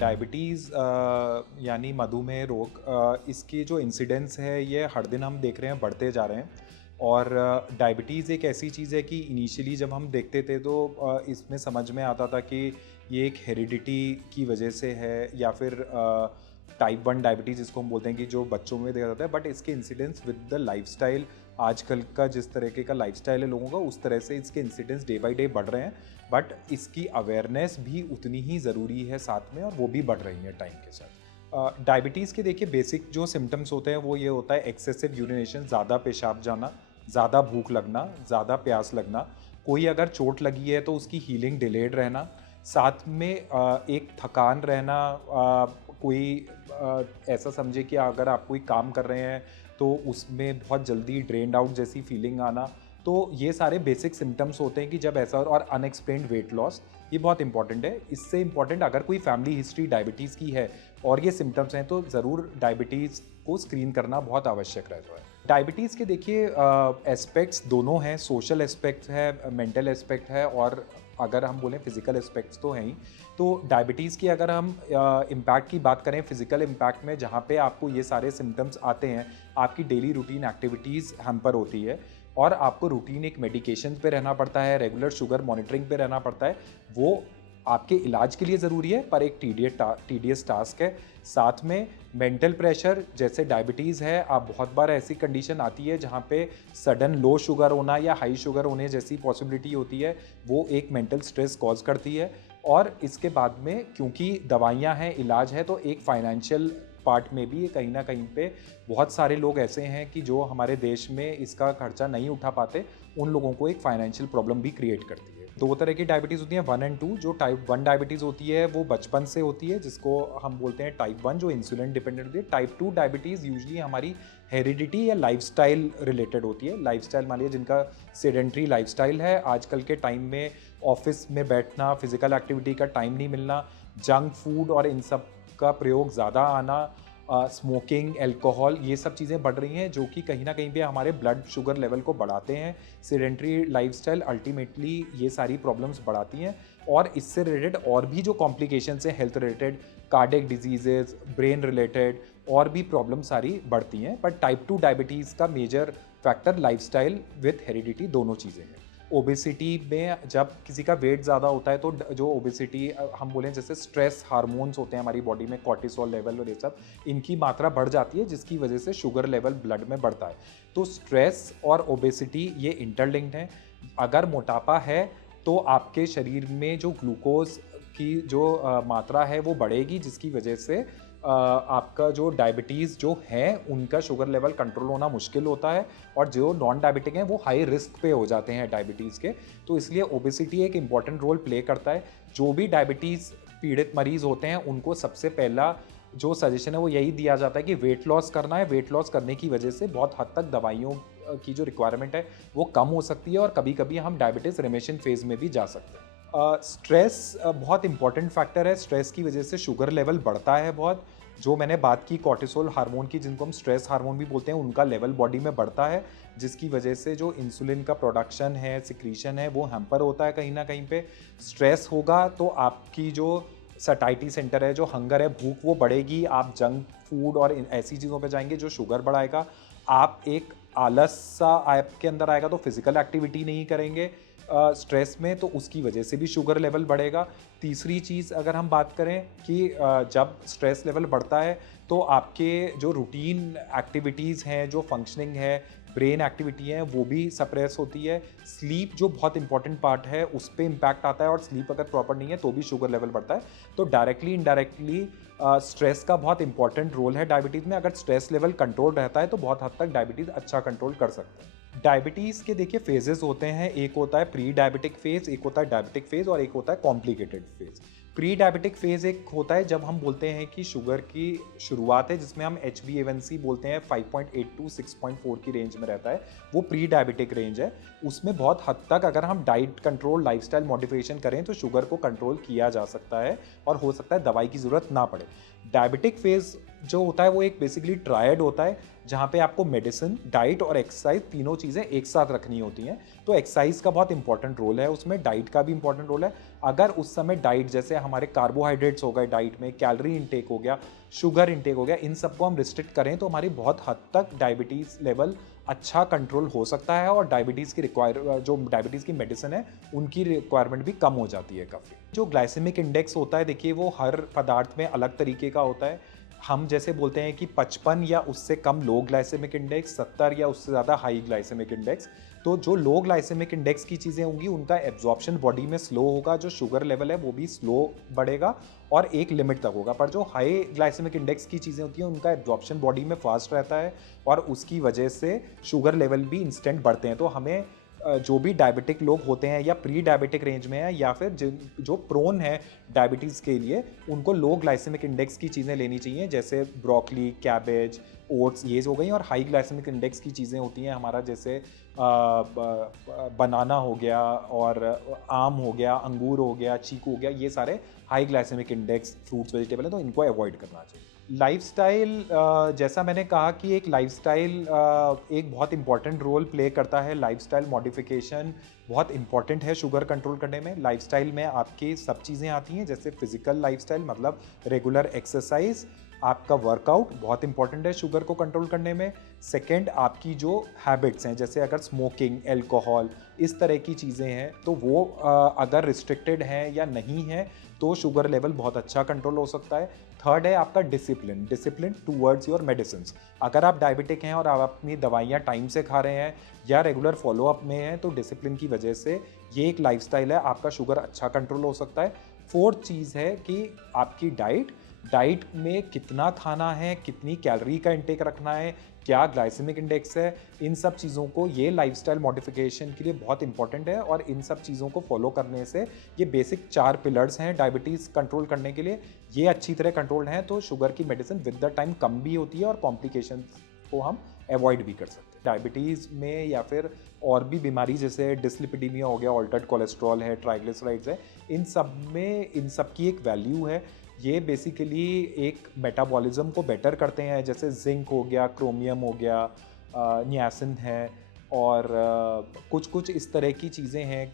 Diabetes यानी मधुमेह रोग, इसकी जो इंसिडेंस है ये हर दिन हम देख रहे हैं बढ़ते जा रहे हैं। और डायबिटीज़ एक ऐसी चीज़ है कि इनिशियली जब हम देखते थे तो इसमें समझ में आता था कि ये एक हेरिडिटी की वजह से है या फिर टाइप 1 डायबिटीज़ जिसको हम बोलते हैं कि जो बच्चों में देखा जाता है। बट इसके इंसिडेंस विद द लाइफस्टाइल, आजकल का जिस तरीके का लाइफस्टाइल है लोगों का, उस तरह से इसके इंसिडेंस डे बाय डे बढ़ रहे हैं। बट इसकी अवेयरनेस भी उतनी ही ज़रूरी है साथ में, और वो भी बढ़ रही है टाइम के साथ। डायबिटीज़ के देखिए बेसिक जो सिम्टम्स होते हैं वो ये होता है एक्सेसिव यूरिनेशन, ज़्यादा पेशाब जाना, ज़्यादा भूख लगना, ज़्यादा प्यास लगना, कोई अगर चोट लगी है तो उसकी हीलिंग डिलेड रहना, साथ में एक थकान रहना, कोई ऐसा समझे कि अगर आप कोई काम कर रहे हैं तो उसमें बहुत जल्दी ड्रेन्ड आउट जैसी फीलिंग आना। तो ये सारे बेसिक सिम्टम्स होते हैं कि जब ऐसा, और अनएक्सप्लेन्ड वेट लॉस, ये बहुत इंपॉर्टेंट है। इससे इंपॉर्टेंट अगर कोई फैमिली हिस्ट्री डायबिटीज़ की है और ये सिम्टम्स हैं तो ज़रूर डायबिटीज़ को स्क्रीन करना बहुत आवश्यक रहता है। डायबिटीज़ के देखिए एस्पेक्ट्स दोनों हैं, सोशल एस्पेक्ट्स है, मेंटल एस्पेक्ट है, और अगर हम बोलें फिजिकल एस्पेक्ट्स तो हैं ही। तो डायबिटीज़ की अगर हम इम्पैक्ट की बात करें, फिजिकल इम्पैक्ट में जहाँ पे आपको ये सारे सिम्टम्स आते हैं, आपकी डेली रूटीन एक्टिविटीज़ हैम्पर होती है और आपको रूटीन एक मेडिकेशन पे रहना पड़ता है, रेगुलर शुगर मॉनिटरिंग पे रहना पड़ता है। वो आपके इलाज के लिए ज़रूरी है पर एक टीडियस टास्क है। साथ में मेंटल प्रेशर, जैसे डायबिटीज़ है, आप बहुत बार ऐसी कंडीशन आती है जहाँ पे सडन लो शुगर होना या हाई शुगर होने जैसी पॉसिबिलिटी होती है, वो एक मेंटल स्ट्रेस कॉज करती है। और इसके बाद में क्योंकि दवाइयाँ हैं, इलाज है, तो एक फाइनेंशियल पार्ट में भी कहीं ना कहीं पे बहुत सारे लोग ऐसे हैं कि जो हमारे देश में इसका खर्चा नहीं उठा पाते, उन लोगों को एक फाइनेंशियल प्रॉब्लम भी क्रिएट करती है। दो तरह की डायबिटीज़ होती हैं, 1 और 2। जो टाइप 1 डायबिटीज़ होती है वो बचपन से होती है, जिसको हम बोलते हैं टाइप 1, जो इंसुलिन डिपेंडेंट होती है। टाइप 2 डायबिटीज़ यूजली हमारी हेरिडिटी या लाइफस्टाइल रिलेटेड होती है। लाइफस्टाइल मान लीजिए जिनका सेडेंट्री लाइफस्टाइल है, आजकल के टाइम में ऑफिस में बैठना, फिजिकल एक्टिविटी का टाइम नहीं मिलना, जंक फूड और इन सब का प्रयोग ज़्यादा आना, स्मोकिंग, अल्कोहल, ये सब चीज़ें बढ़ रही हैं जो कि कहीं ना कहीं पे हमारे ब्लड शुगर लेवल को बढ़ाते हैं। सेडेंट्री लाइफस्टाइल अल्टीमेटली ये सारी प्रॉब्लम्स बढ़ाती हैं। और इससे रिलेटेड और भी जो कॉम्प्लिकेशंस हैं health related, cardiac diseases, brain related और भी प्रॉब्लम सारी बढ़ती हैं। बट टाइप 2 डायबिटीज़ का major factor lifestyle with heredity दोनों चीज़ें हैं। ओबेसिटी में जब किसी का वेट ज़्यादा होता है तो जो ओबेसिटी हम बोलें, जैसे स्ट्रेस हार्मोन्स होते हैं हमारी बॉडी में, कॉर्टिसोल लेवल और ये सब, इनकी मात्रा बढ़ जाती है जिसकी वजह से शुगर लेवल ब्लड में बढ़ता है। तो स्ट्रेस और ओबेसिटी ये इंटरलिंक्ड हैं। अगर मोटापा है तो आपके शरीर में जो ग्लूकोज की जो मात्रा है वो बढ़ेगी, जिसकी वजह से आपका जो डायबिटीज़ जो है उनका शुगर लेवल कंट्रोल होना मुश्किल होता है, और जो नॉन डायबिटिक हैं वो हाई रिस्क पे हो जाते हैं डायबिटीज़ के। तो इसलिए ओबेसिटी एक इम्पॉर्टेंट रोल प्ले करता है। जो भी डायबिटीज़ पीड़ित मरीज़ होते हैं उनको सबसे पहला जो सजेशन है वो यही दिया जाता है कि वेट लॉस करना है। वेट लॉस करने की वजह से बहुत हद तक दवाइयों की जो रिक्वायरमेंट है वो कम हो सकती है, और कभी कभी हम डायबिटीज़ रिमिशन फेज़ में भी जा सकते हैं। स्ट्रेस बहुत इंपॉर्टेंट फैक्टर है। स्ट्रेस की वजह से शुगर लेवल बढ़ता है बहुत। जो मैंने बात की कॉर्टिसोल हार्मोन की, जिनको हम स्ट्रेस हार्मोन भी बोलते हैं, उनका लेवल बॉडी में बढ़ता है, जिसकी वजह से जो इंसुलिन का प्रोडक्शन है, सिक्रीशन है, वो हैम्पर होता है कहीं ना कहीं पे। स्ट्रेस होगा तो आपकी जो सटाइटी सेंटर है, जो हंगर है, भूख, वो बढ़ेगी। आप जंक फूड और ऐसी चीज़ों पे जाएंगे जो शुगर बढ़ाएगा। आप एक आलस सा आपके अंदर आएगा, तो फिजिकल एक्टिविटी नहीं करेंगे स्ट्रेस में, तो उसकी वजह से भी शुगर लेवल बढ़ेगा। तीसरी चीज़ अगर हम बात करें कि जब स्ट्रेस लेवल बढ़ता है तो आपके जो रूटीन एक्टिविटीज़ हैं, जो फंक्शनिंग है, ब्रेन एक्टिविटी है, वो भी सप्रेस होती है। स्लीप जो बहुत इंपॉर्टेंट पार्ट है उस पर इम्पैक्ट आता है, और स्लीप अगर प्रॉपर नहीं है तो भी शुगर लेवल बढ़ता है। तो डायरेक्टली इनडायरेक्टली स्ट्रेस का बहुत इंपॉर्टेंट रोल है डायबिटीज़ में। अगर स्ट्रेस लेवल कंट्रोल रहता है तो बहुत हद तक डायबिटीज़ अच्छा कंट्रोल कर सकते हैं। डायबिटीज़ के देखिए फेजेस होते हैं। एक होता है प्री डायबिटिक फेज़, एक होता है डायबिटिक फेज़, और एक होता है complicated phase. Pre diabetic phase एक होता है जब हम बोलते हैं कि शुगर की शुरुआत है, जिसमें हम HbA1c बोलते हैं 5.8 टू 6.4 की रेंज में रहता है, वो प्री डायबिटिक रेंज है। उसमें बहुत हद तक अगर हम डाइट कंट्रोल, लाइफस्टाइल मॉडिफिकेशन करें तो शुगर को कंट्रोल किया जा सकता है, और हो सकता है दवाई की ज़रूरत ना पड़े। डायबिटिक फेज़ जो होता है वो एक बेसिकली ट्रायड होता है, जहाँ पे आपको मेडिसिन, डाइट और एक्सरसाइज तीनों चीज़ें एक साथ रखनी होती हैं। तो एक्सरसाइज का बहुत इंपॉर्टेंट रोल है उसमें, डाइट का भी इंपॉर्टेंट रोल है। अगर उस समय डाइट, जैसे हमारे कार्बोहाइड्रेट्स हो गए डाइट में, कैलोरी इनटेक हो गया, शुगर इनटेक हो गया, इन सबको हम रिस्ट्रिक्ट करें तो हमारी बहुत हद तक डायबिटीज़ लेवल अच्छा कंट्रोल हो सकता है, और डायबिटीज़ की जो डायबिटीज़ की मेडिसिन है उनकी रिक्वायरमेंट भी कम हो जाती है काफ़ी। जो ग्लाइसेमिक इंडेक्स होता है, देखिए वो हर पदार्थ में अलग तरीके का होता है। हम जैसे बोलते हैं कि 55 या उससे कम लो ग्लाइसेमिक इंडेक्स, 70 या उससे ज़्यादा हाई ग्लाइसेमिक इंडेक्स। तो जो लो ग्लाइसेमिक इंडेक्स की चीज़ें होंगी उनका एब्जॉर्प्शन बॉडी में स्लो होगा, जो शुगर लेवल है वो भी स्लो बढ़ेगा और एक लिमिट तक होगा। पर जो हाई ग्लाइसेमिक इंडेक्स की चीज़ें होती हैं उनका एब्जॉर्प्शन बॉडी में फास्ट रहता है, और उसकी वजह से शुगर लेवल भी इंस्टेंट बढ़ते हैं। तो हमें जो भी डायबिटिक लोग होते हैं या प्री डायबिटिक रेंज में है, या फिर जो प्रोन है डायबिटीज़ के लिए, उनको लो ग्लाइसेमिक इंडेक्स की चीज़ें लेनी चाहिए, जैसे ब्रोकली, कैबेज, ओट्स, ये हो गई। और हाई ग्लाइसेमिक इंडेक्स की चीज़ें होती हैं हमारा, जैसे बनाना हो गया, और आम हो गया, अंगूर हो गया, चीकू हो गया, ये सारे high glycemic index fruits vegetable है, तो इनको अवॉइड करना चाहिए। लाइफस्टाइल, जैसा मैंने कहा कि एक लाइफस्टाइल एक बहुत इंपॉर्टेंट रोल प्ले करता है। लाइफस्टाइल मॉडिफिकेशन बहुत इंपॉर्टेंट है शुगर कंट्रोल करने में। लाइफस्टाइल में आपकी सब चीज़ें आती हैं, जैसे फिजिकल लाइफस्टाइल मतलब रेगुलर एक्सरसाइज, आपका वर्कआउट बहुत इंपॉर्टेंट है शुगर को कंट्रोल करने में। सेकंड, आपकी जो हैबिट्स हैं, जैसे अगर स्मोकिंग, अल्कोहल, इस तरह की चीज़ें हैं, तो वो अगर रिस्ट्रिक्टेड हैं या नहीं हैं तो शुगर लेवल बहुत अच्छा कंट्रोल हो सकता है। थर्ड है आपका discipline, discipline towards your medicine. अगर आप डायबिटिक हैं और आप अपनी दवाइयाँ टाइम से खा रहे हैं या रेगुलर फॉलोअप में हैं, तो डिसिप्लिन की वजह से ये एक लाइफस्टाइल है, आपका शुगर अच्छा कंट्रोल हो सकता है। फोर्थ चीज़ है कि आपकी डाइट, डाइट में कितना खाना है, कितनी कैलोरी का इंटेक रखना है, क्या ग्लाइसेमिक इंडेक्स है, इन सब चीज़ों को, ये लाइफस्टाइल मॉडिफिकेशन के लिए बहुत इंपॉर्टेंट है। और इन सब चीज़ों को फॉलो करने से, ये बेसिक 4 पिलर्स हैं डायबिटीज़ कंट्रोल करने के लिए, ये अच्छी तरह कंट्रोल्ड हैं, तो शुगर की मेडिसिन विद द टाइम कम भी होती है और कॉम्प्लिकेशंस को हम अवॉइड भी कर सकते हैं। डायबिटीज़ में या फिर और भी बीमारी जैसे डिसलिपिडीमिया हो गया, ऑल्टर्ड कोलेस्ट्रॉल है, ट्राइग्लिसराइड्स है, इन सब में इन सब की एक वैल्यू है। ये बेसिकली एक मेटाबॉलिज्म को बेटर करते हैं, जैसे जिंक हो गया, क्रोमियम हो गया, नियासिन है, और कुछ कुछ इस तरह की चीज़ें हैं,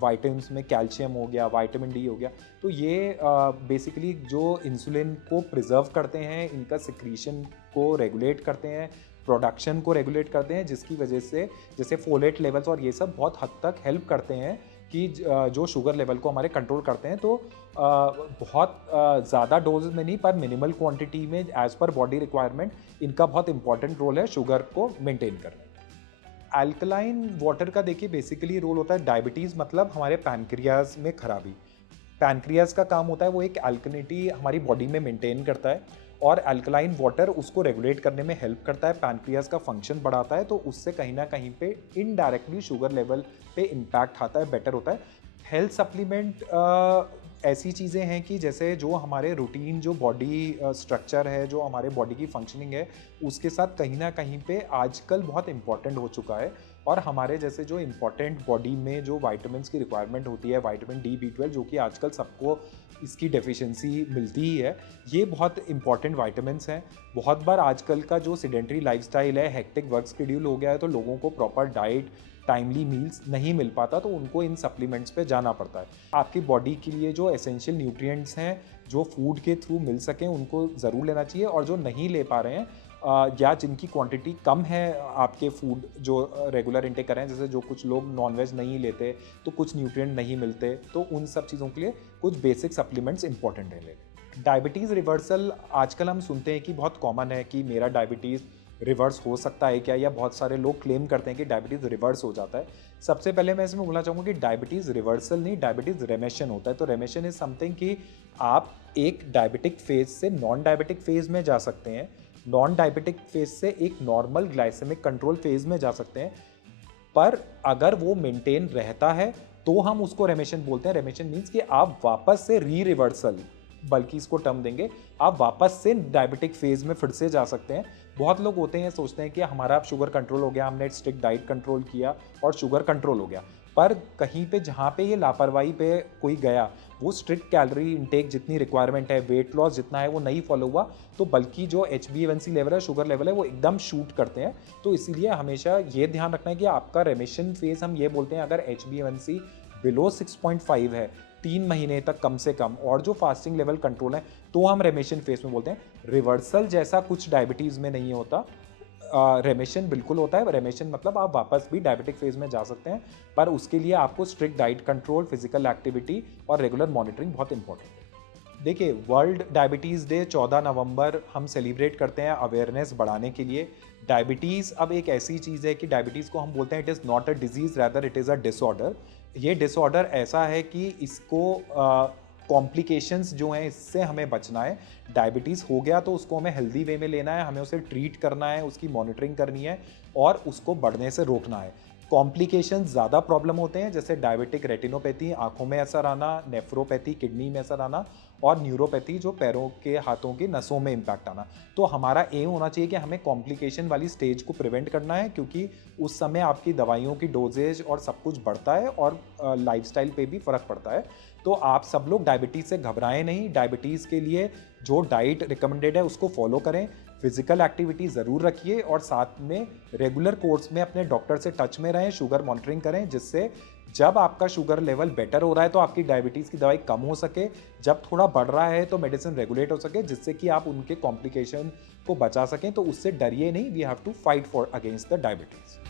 वाइटामिन्स में कैल्शियम हो गया, विटामिन डी हो गया। तो ये बेसिकली जो इंसुलिन को प्रिजर्व करते हैं, इनका सिक्रीशन को रेगुलेट करते हैं, प्रोडक्शन को रेगुलेट करते हैं, जिसकी वजह से जैसे फोलेट लेवल्स और ये सब बहुत हद तक हेल्प करते हैं कि जो शुगर लेवल को हमारे कंट्रोल करते हैं। तो बहुत ज़्यादा डोज में नहीं, पर मिनिमल क्वांटिटी में एज़ पर बॉडी रिक्वायरमेंट इनका बहुत इंपॉर्टेंट रोल है शुगर को मेंटेन करने में। अल्कलाइन वाटर का देखिए बेसिकली रोल होता है, डायबिटीज़ मतलब हमारे पैनक्रियाज में खराबी। पैनक्रियाज का काम होता है वो एक अल्कलिनिटी हमारी बॉडी में मेंटेन करता है, और अल्कलाइन वाटर उसको रेगुलेट करने में हेल्प करता है, पैनक्रियाज का फंक्शन बढ़ाता है, तो उससे कहीं ना कहीं पे इनडायरेक्टली शुगर लेवल पे इम्पैक्ट आता है, बेटर होता है। हेल्थ सप्लीमेंट ऐसी चीज़ें हैं कि जैसे जो हमारे रूटीन जो बॉडी स्ट्रक्चर है, जो हमारे बॉडी की फंक्शनिंग है, उसके साथ कहीं ना कहीं पे आजकल बहुत इंपॉर्टेंट हो चुका है। और हमारे जैसे जो इंपॉर्टेंट बॉडी में जो वाइटामिन की रिक्वायरमेंट होती है, विटामिन डी, B12, जो कि आजकल सबको इसकी डेफिशिएंसी मिलती ही है, ये बहुत इंपॉर्टेंट वाइटामिन्स हैं। बहुत बार आजकल का जो सीडेंटरी लाइफस्टाइल है, हेक्टिक वर्क शेड्यूल हो गया है, तो लोगों को प्रॉपर डाइट, टाइमली मील्स नहीं मिल पाता, तो उनको इन सप्लीमेंट्स पे जाना पड़ता है। आपकी बॉडी के लिए जो एसेंशियल न्यूट्रिएंट्स हैं, जो फूड के थ्रू मिल सकें, उनको ज़रूर लेना चाहिए। और जो नहीं ले पा रहे हैं या जिनकी क्वांटिटी कम है आपके फूड जो रेगुलर इंटेक कर रहे हैं, जैसे जो कुछ लोग नॉनवेज नहीं लेते तो कुछ न्यूट्रिएंट नहीं मिलते, तो उन सब चीज़ों के लिए कुछ बेसिक सप्लीमेंट्स इंपॉर्टेंट है लेने। डायबिटीज़ रिवर्सल आजकल हम सुनते हैं कि बहुत कॉमन है कि मेरा डायबिटीज़ रिवर्स हो सकता है क्या, या बहुत सारे लोग क्लेम करते हैं कि डायबिटीज़ रिवर्स हो जाता है। सबसे पहले मैं इसमें बोलना चाहूँगा कि डायबिटीज़ रिवर्सल नहीं, डायबिटीज़ रेमिशन होता है। तो रेमिशन इज़ समथिंग कि आप एक डायबिटिक फेज से नॉन डायबिटिक फेज में जा सकते हैं, नॉन डायबिटिक फेज से एक नॉर्मल ग्लाइसेमिक कंट्रोल फेज में जा सकते हैं, पर अगर वो मेंटेन रहता है तो हम उसको रेमिशन बोलते हैं। रेमिशन मीन्स कि आप वापस से रिवर्सल, बल्कि इसको टर्म देंगे, आप वापस से डायबिटिक फेज में फिर से जा सकते हैं। बहुत लोग होते हैं सोचते हैं कि हमारा शुगर कंट्रोल हो गया, हमने स्ट्रिक्ट डाइट कंट्रोल किया और शुगर कंट्रोल हो गया, पर कहीं पे जहाँ पे ये लापरवाही पे कोई गया, वो स्ट्रिक्ट कैलोरी इनटेक जितनी रिक्वायरमेंट है, वेट लॉस जितना है वो नहीं फॉलो हुआ, तो बल्कि जो HbA1c लेवल है, शुगर लेवल है, वो एकदम शूट करते हैं। तो इसीलिए हमेशा ये ध्यान रखना है कि आपका रेमिशन फेज, हम ये बोलते हैं अगर HbA1c बिलो 6.5 है 3 महीने तक कम से कम, और जो फास्टिंग लेवल कंट्रोल है, तो हम रेमिशन फेज में बोलते हैं। रिवर्सल जैसा कुछ डायबिटीज़ में नहीं होता, रेमिशन बिल्कुल होता है। रेमिशन मतलब आप वापस भी डायबिटिक फेज में जा सकते हैं, पर उसके लिए आपको strict diet control, physical activity और रेगुलर मॉनिटरिंग बहुत इंपॉर्टेंट है। देखिए, वर्ल्ड डायबिटीज़ डे 14 नवंबर हम सेलिब्रेट करते हैं अवेयरनेस बढ़ाने के लिए। डायबिटीज़ अब एक ऐसी चीज़ है कि डायबिटीज़ को हम बोलते हैं it is not a disease, rather it is a disorder. ये डिसऑर्डर ऐसा है कि इसको कॉम्प्लिकेशंस जो हैं इससे हमें बचना है। डायबिटीज़ हो गया तो उसको हमें हेल्दी वे में लेना है, हमें उसे ट्रीट करना है, उसकी मॉनिटरिंग करनी है और उसको बढ़ने से रोकना है। कॉम्प्लिकेशंस ज़्यादा प्रॉब्लम होते हैं, जैसे डायबिटिक रेटिनोपैथी, आंखों में असर आना, नेफ्रोपैथी, किडनी में असर आना, और न्यूरोपैथी, जो पैरों के हाथों की नसों में इम्पैक्ट आना। तो हमारा एम होना चाहिए कि हमें कॉम्प्लिकेशन वाली स्टेज को प्रिवेंट करना है, क्योंकि उस समय आपकी दवाइयों की डोजेज और सब कुछ बढ़ता है और लाइफस्टाइल पे भी फ़र्क पड़ता है। तो आप सब लोग डायबिटीज़ से घबराएं नहीं। डायबिटीज़ के लिए जो डाइट रिकमेंडेड है उसको फॉलो करें, फिजिकल एक्टिविटी ज़रूर रखिए, और साथ में रेगुलर कोर्स में अपने डॉक्टर से टच में रहें, शुगर मॉनिटरिंग करें, जिससे जब आपका शुगर लेवल बेटर हो रहा है तो आपकी डायबिटीज़ की दवाई कम हो सके, जब थोड़ा बढ़ रहा है तो मेडिसिन रेगुलेट हो सके, जिससे कि आप उनके कॉम्प्लिकेशन को बचा सकें। तो उससे डरिए नहीं, we have to fight for against the diabetes.